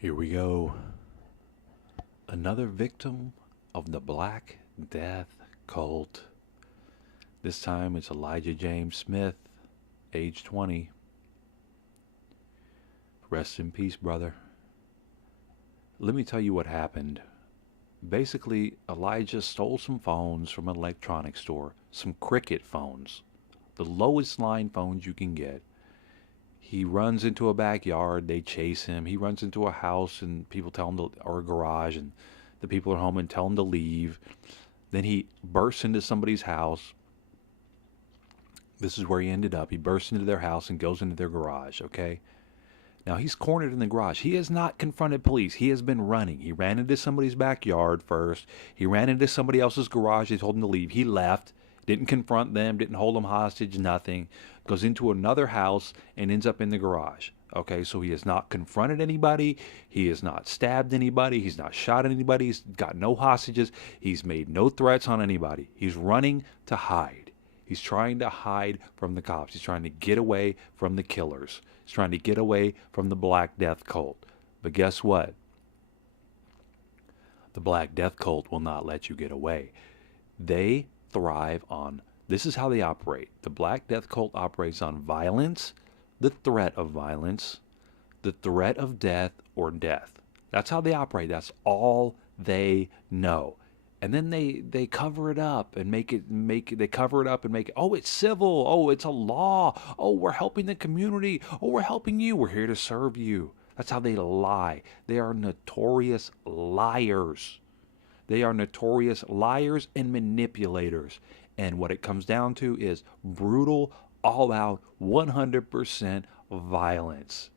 Here we go. Another victim of the Black Death cult. This time it's Elijah James Smith, age 20. Rest in peace, brother. Let me tell you what happened. Basically, Elijah stole some phones from an electronics store, some Cricket phones, the lowest line phones you can get. He runs into a backyard, they chase him. He runs into a house and people tell him to, or a garage, and the people are home and tell him to leave. Then he bursts into somebody's house. This is where he ended up. He bursts into their house and goes into their garage, okay? Now he's cornered in the garage. He has not confronted police. He has been running. He ran into somebody's backyard first. He ran into somebody else's garage. They told him to leave. He left. Didn't confront them. Didn't hold them hostage. Nothing. Goes into another house and ends up in the garage. Okay, so he has not confronted anybody. He has not stabbed anybody. He's not shot anybody. He's got no hostages. He's made no threats on anybody. He's running to hide. He's trying to hide from the cops. He's trying to get away from the killers. He's trying to get away from the Black Death cult. But guess what? The Black Death cult will not let you get away. They thrive on, this is how they operate. The Black Death cult operates on violence, the threat of violence, the threat of death or death. That's how they operate. That's all they know. And then they cover it up and make it oh, it's civil, oh, it's a law, oh, we're helping the community, oh, we're helping you, we're here to serve you. That's how they lie. They are notorious liars. They are notorious liars and manipulators. And what it comes down to is brutal, all out, 100% violence.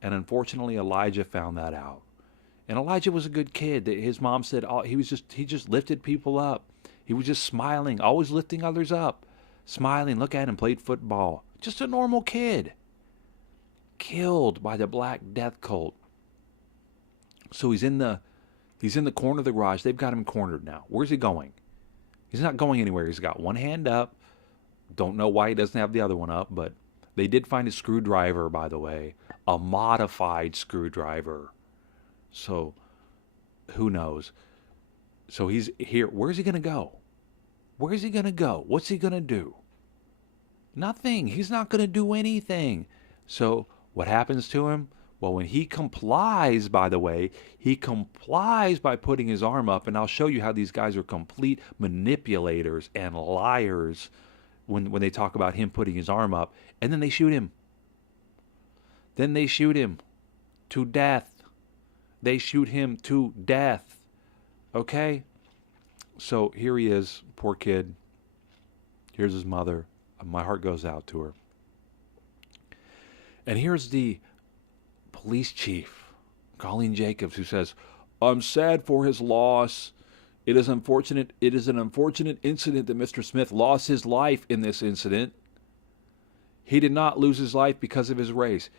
And unfortunately, Elijah found that out. And Elijah was a good kid. His mom said he just lifted people up. He was just smiling, always lifting others up. Smiling, look at him, played football. Just a normal kid. Killed by the Black Death cult. So he's in the corner of the garage. They've got him cornered now. Where's he going? He's not going anywhere. He's got one hand up. Don't know why he doesn't have the other one up, but they did find a screwdriver, by the way. A modified screwdriver. So, who knows? So he's here. Where's he going to go? Where's he going to go? What's he going to do? Nothing. He's not going to do anything. So, what happens to him? Well, when he complies, by the way, he complies by putting his arm up, and I'll show you how these guys are complete manipulators and liars when they talk about him putting his arm up, and then they shoot him. Then they shoot him to death. They shoot him to death. Okay? So here he is, poor kid. Here's his mother. My heart goes out to her. And here's the police chief, Colleen Jacobs, who says, "I'm sad for his loss. It is unfortunate. It is an unfortunate incident that Mr. Smith lost his life in this incident. He did not lose his life because of his race."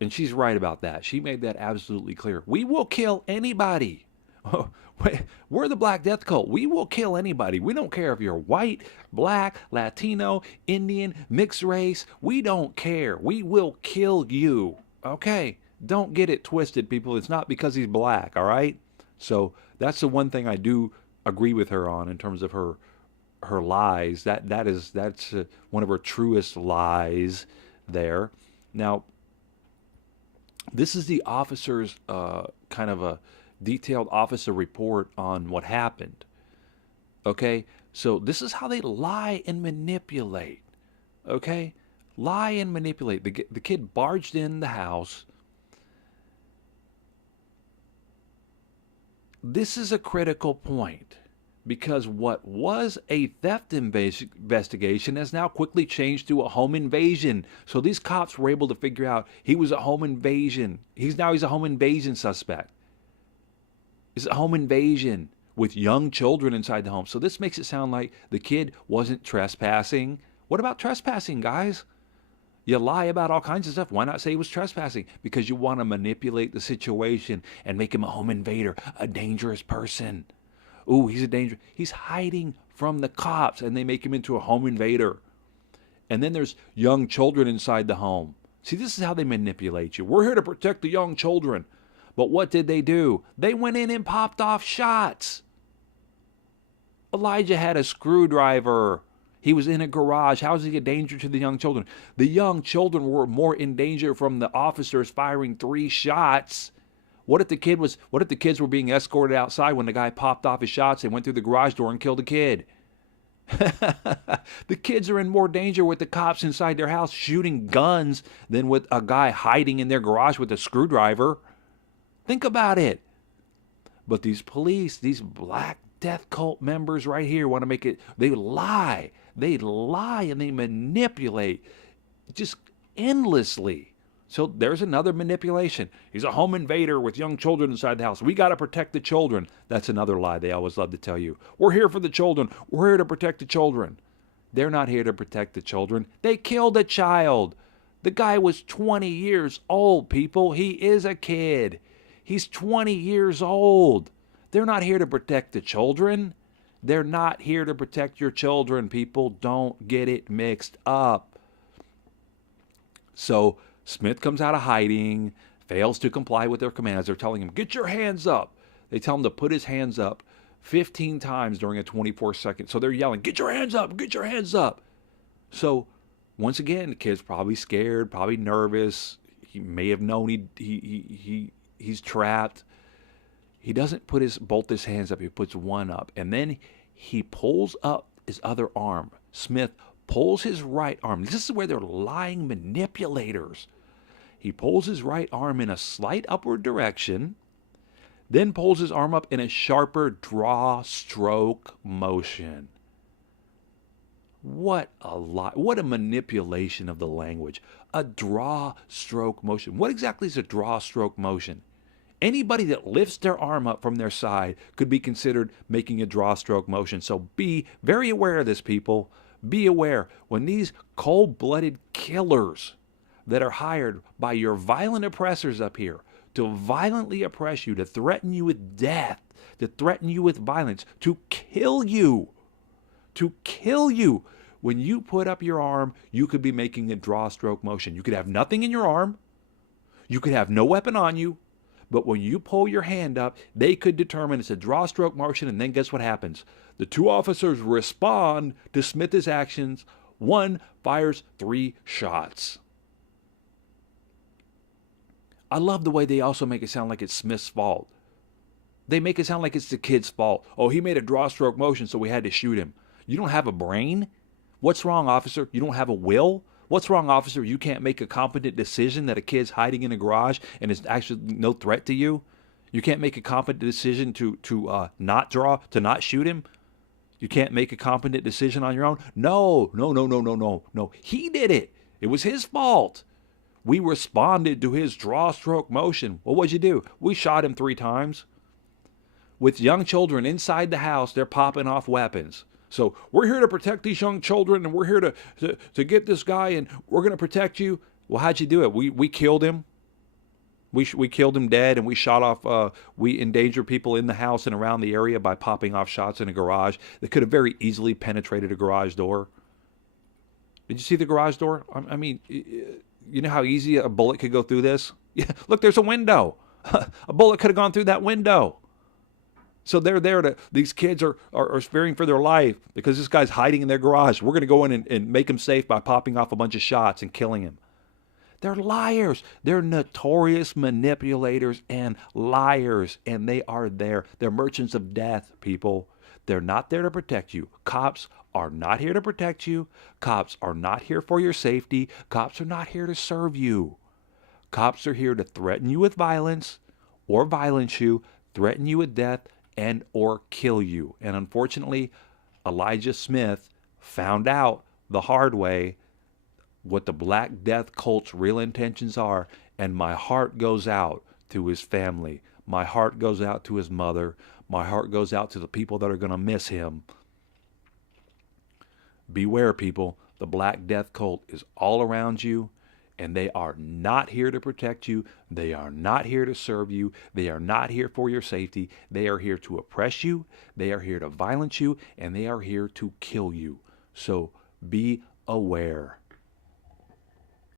And she's right about that. She made that absolutely clear. We will kill anybody. We're the Black Death cult. We will kill anybody. We don't care if you're white, black, Latino, Indian, mixed race. We don't care. We will kill you. Okay? Don't get it twisted, people. It's not because he's black, all right? So that's the one thing I do agree with her on in terms of her lies. That's one of her truest lies there. Now, this is the officer's kind of a detailed officer report on what happened. Okay? So this is how they lie and manipulate. Okay? Lie and manipulate. The kid barged in the house. This is a critical point because what was a theft investigation has now quickly changed to a home invasion. So these cops were able to figure out he was a home invasion. He's a home invasion suspect. It's a home invasion with young children inside the home. So this makes it sound like the kid wasn't trespassing. What about trespassing, guys? You lie about all kinds of stuff. Why not say he was trespassing? Because you want to manipulate the situation and make him a home invader, a dangerous person. Ooh, he's a danger. He's hiding from the cops, and they make him into a home invader. And then there's young children inside the home. See, this is how they manipulate you. We're here to protect the young children. But what did they do? They went in and popped off shots. Elijah had a screwdriver. He was in a garage. How is he a danger to the young children? The young children were more in danger from the officers firing 3 shots. What if the kids were being escorted outside when the guy popped off his shots and went through the garage door and killed a kid? The kids are in more danger with the cops inside their house shooting guns than with a guy hiding in their garage with a screwdriver. Think about it. But these police, these Black Death Cult members right here want to make it, they lie and they manipulate just endlessly. So there's another manipulation. He's a home invader with young children inside the house. We got to protect the children. That's another lie they always love to tell you. We're here for the children. We're here to protect the children. They're not here to protect the children. They killed a child. The guy was 20 years old, people. He is a kid. He's 20 years old. They're not here to protect the children. They're not here to protect your children, people. Don't get it mixed up. So Smith comes out of hiding, fails to comply with their commands. They're telling him, get your hands up. They tell him to put his hands up 15 times during a 24-second. So they're yelling, get your hands up, get your hands up. So once again, the kid's probably scared, probably nervous. He may have known he's trapped. He doesn't both his hands up. He puts one up. And then he pulls up his other arm. Smith pulls his right arm. This is where they're lying manipulators. He pulls his right arm in a slight upward direction, then pulls his arm up in a sharper draw stroke motion. What a lie. What a manipulation of the language. A draw stroke motion. What exactly is a draw stroke motion? Anybody that lifts their arm up from their side could be considered making a draw stroke motion. So be very aware of this, people. Be aware. When these cold-blooded killers that are hired by your violent oppressors up here to violently oppress you, to threaten you with death, to threaten you with violence, to kill you, when you put up your arm, you could be making a draw stroke motion. You could have nothing in your arm. You could have no weapon on you. But when you pull your hand up, they could determine it's a draw stroke motion, and then guess what happens? The 2 officers respond to Smith's actions. 1 fires 3 shots. I love the way they also make it sound like it's Smith's fault. They make it sound like it's the kid's fault. Oh, he made a draw stroke motion, so we had to shoot him. You don't have a brain? What's wrong, officer? You don't have a will? What's wrong, officer? You can't make a competent decision that a kid's hiding in a garage and is actually no threat to you? You can't make a competent decision to not shoot him? You can't make a competent decision on your own? No. He did it. It was his fault. We responded to his draw stroke motion. Well, what'd you do? We shot him 3 times. With young children inside the house, they're popping off weapons. So we're here to protect these young children, and we're here to get this guy, and we're going to protect you. Well, how'd you do it? We killed him. We killed him dead, and we shot off, we endangered people in the house and around the area by popping off shots in a garage that could have very easily penetrated a garage door. Did you see the garage door? I mean, you know how easy a bullet could go through this? Yeah, look, there's a window. A bullet could have gone through that window. So they're there these kids are fearing for their life because this guy's hiding in their garage. We're going to go in and make him safe by popping off a bunch of shots and killing him. They're liars. They're notorious manipulators and liars, and they are there. They're merchants of death, people. They're not there to protect you. Cops are not here to protect you. Cops are not here for your safety. Cops are not here to serve you. Cops are here to threaten you with violence or violence you, threaten you with death, and or kill you. And unfortunately, Elijah Smith found out the hard way what the Black Death cult's real intentions are, and my heart goes out to his family. My heart goes out to his mother. My heart goes out to the people that are going to miss him. Beware, people. The Black Death cult is all around you, and they are not here to protect you. They are not here to serve you. They are not here for your safety. They are here to oppress you. They are here to violence you, and they are here to kill you. So be aware.